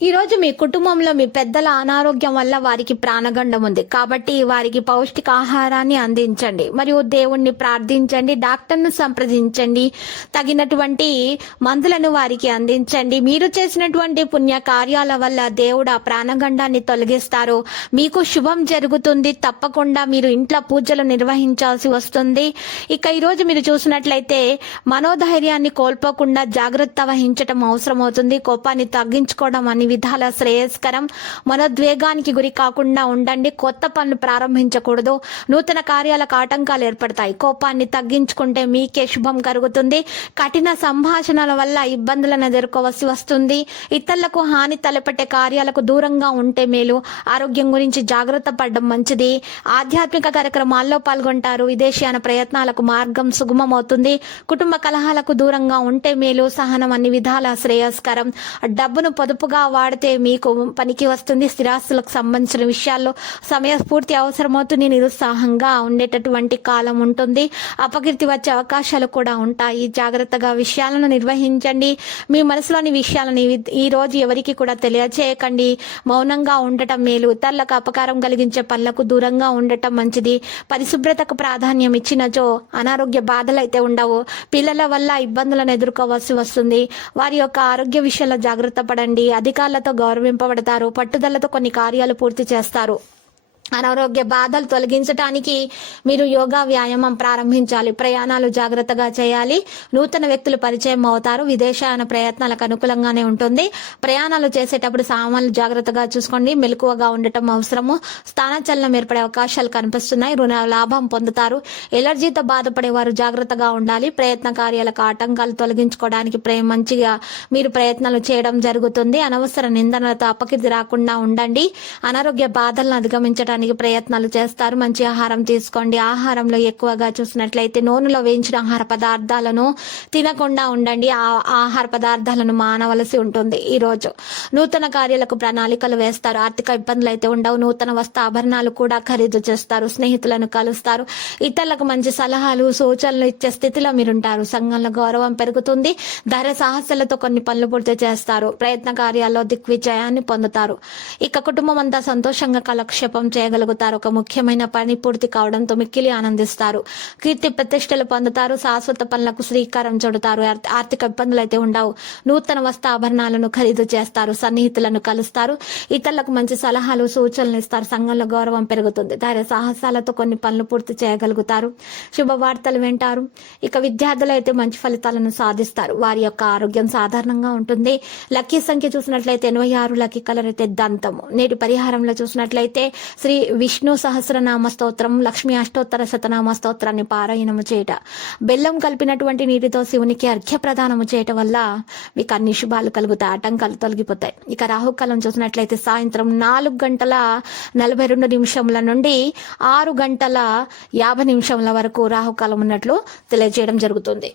ఈరోజు మీ కుటుంబంలో మీ పెద్దల అనారోగ్యం వల్ల వారికి ప్రాణగండం ఉంది. కాబట్టి వారికి పౌష్టిక ఆహారాన్ని అందించండి. మరియు దేవుణ్ణి ప్రార్థించండి. డాక్టర్ను సంప్రదించండి. తగినటువంటి మందులను వారికి అందించండి. మీరు చేసినటువంటి పుణ్య కార్యాల వల్ల దేవుడు ఆ ప్రాణగండాన్ని తొలగిస్తారు. మీకు శుభం జరుగుతుంది. తప్పకుండా మీరు ఇంట్లో పూజలు నిర్వహించాల్సి వస్తుంది. ఇక ఈరోజు మీరు చూసినట్లయితే మనోధైర్యాన్ని కోల్పోకుండా జాగ్రత్త వహించటం అవసరం అవుతుంది కోపాన్ని తగ్గించుకోవడం అని విధాల శ్రేయస్కరం. మనోద్వేగానికి గురి కాకుండా ఉండండి. కొత్త పనులు ప్రారంభించకూడదు. నూతన కార్యాలకు ఆటంకాలు ఏర్పడతాయి. కోపాన్ని తగ్గించుకుంటే మీకే శుభం కలుగుతుంది. కఠిన సంభాషణల వల్ల ఇబ్బందులను ఎదుర్కోవలసి వస్తుంది. ఇతరులకు హాని తలపెట్టే కార్యాలకు దూరంగా ఉంటే మేలు. ఆరోగ్యం గురించి జాగ్రత్త పడడం మంచిది. ఆధ్యాత్మిక కార్యక్రమాల్లో పాల్గొంటారు. విదేశీయాన ప్రయత్నాలకు మార్గం సుగమమవుతుంది. కుటుంబ కలహాలకు దూరంగా ఉంటే మేలు. సహనం అన్ని విధాల శ్రేయస్కరం. డబ్బును పొదుపుగా వాడితే మీకు పనికి వస్తుంది స్థిరాస్తులకు సంబంధించిన విషయాల్లో సమయస్ఫూర్తి అవసరమవుతుంది నిరుత్సాహంగా ఉండేటటువంటి కాలం ఉంటుంది. అపకీర్తి వచ్చే అవకాశాలు కూడా ఉంటాయి. జాగ్రత్తగా విషయాలను నిర్వహించండి. మీ మనసులోని విషయాలను ఈ- రోజు ఎవరికి కూడా తెలియచేయకండి. మౌనంగా ఉండటం మేలు. ఇతరులకు అపకారం కలిగించే పనులకు దూరంగా ఉండటం మంచిది. పరిశుభ్రతకు ప్రాధాన్యం ఇచ్చినచో అనారోగ్య బాధలు అయితే ఉండవు. పిల్లల వల్ల ఇబ్బందులను ఎదుర్కోవాల్సి వస్తుంది. వారి యొక్క ఆరోగ్య విషయంలో జాగ్రత్త పడండి. అధిక అధికారులతో గౌరవింపబడతారు. పట్టుదలతో కొన్ని కార్యాలు పూర్తి చేస్తారు. అనారోగ్య బాధలు తొలగించడానికి మీరు యోగా వ్యాయామం ప్రారంభించాలి. ప్రయాణాలు జాగ్రత్తగా చేయాలి. నూతన వ్యక్తులు పరిచయం అవుతారు. విదేశాయన ప్రయత్నాలకు అనుకూలంగానే ఉంటుంది. ప్రయాణాలు చేసేటప్పుడు సామాన్లు జాగ్రత్తగా చూసుకోండి. మెలకువగా ఉండటం అవసరము. స్థానచలనం ఏర్పడే అవకాశాలు కనిపిస్తున్నాయి. రుణ లాభం పొందుతారు. ఎలర్జీతో బాధపడే వారు జాగ్రత్తగా ఉండాలి. ప్రయత్న కార్యాలకు ఆటంకాలు తొలగించుకోవడానికి ప్రే- మంచిగా మీరు ప్రయత్నాలు చేయడం జరుగుతుంది. అనవసర నిందనలతో అపకీర్తి రాకుండా ఉండండి. అనారోగ్య బాధలను అధిగమించడానికి ప్రయత్నాలు చేస్తారు. మంచి ఆహారం తీసుకోండి. ఆహారంలో ఎక్కువగా చూసినట్లయితే నూనెలో వేయించిన ఆహార పదార్థాలను తినకుండా ఉండండి. ఆ ఆహార పదార్థాలను మానవలసి ఉంటుంది. ఈరోజు నూతన కార్యాలకు ప్రణాళికలు వేస్తారు. ఆర్థిక ఇబ్బందులు అయితే ఉండవు. నూతన వస్త్ర ఆభరణాలు కూడా ఖరీదు చేస్తారు. స్నేహితులను కలుస్తారు. ఇతరులకు మంచి సలహాలు సూచనలు ఇచ్చే స్థితిలో మీరుంటారు. సంఘంలో గౌరవం పెరుగుతుంది. ధైర్య సాహసాలతో కొన్ని పనులు పూర్తి చేస్తారు. ప్రయత్న కార్యాల్లో దిగ్విజయాన్ని పొందుతారు. ఇక కుటుంబం అంతా సంతోషంగా కాలక్షేపం చేయగలుగుతారు. ఒక ముఖ్యమైన పని పూర్తి కావడంతో మిక్కిలి ఆనందిస్తారు. కీర్తి ప్రతిష్టలు పొందుతారు. శాశ్వత పనులకు శ్రీకారం చుడతారు. ఆర్థిక ఇబ్బందులు అయితే ఉండవు. నూతన వస్త్ర ఆభరణాలను ఖరీదు చేస్తారు. సన్నిహితులను కలుస్తారు. ఇతరులకు మంచి సలహాలు సూచనలు ఇస్తారు. సంఘంలో గౌరవం పెరుగుతుంది. ధైర్య సాహసాలతో కొన్ని పనులు పూర్తి చేయగలుగుతారు. శుభవార్తలు వింటారు. ఇక విద్యార్థులు అయితే మంచి ఫలితాలను సాధిస్తారు. వారి యొక్క ఆరోగ్యం సాధారణంగా ఉంటుంది. లక్కీ సంఖ్య చూసినట్లయితే ఎనభై ఆరు లక్కీ కలర్ అయితే దంతము. నేటి పరిహారంలో చూసినట్లయితే శ్రీ విష్ణు సహస్రనామ స్తోత్రం లక్ష్మీ అష్టోత్తర శతనామ స్తోత్రాన్ని పారాయణము చేయట బెల్లం కలిపినటువంటి నీటితో శివునికి అర్ఘ్య ప్రదానము చేయటం వల్ల మీకు అన్ని శుభాలు కలుగుతాయి ఆటంకాలు తొలగిపోతాయి. ఇక రాహుకాలం చూసినట్లయితే సాయంత్రం నాలుగు గంటల నలభై రెండు నిమిషముల నుండి ఆరు గంటల యాభై నిమిషముల వరకు రాహుకాలం ఉన్నట్లు తెలియజేయడం జరుగుతుంది.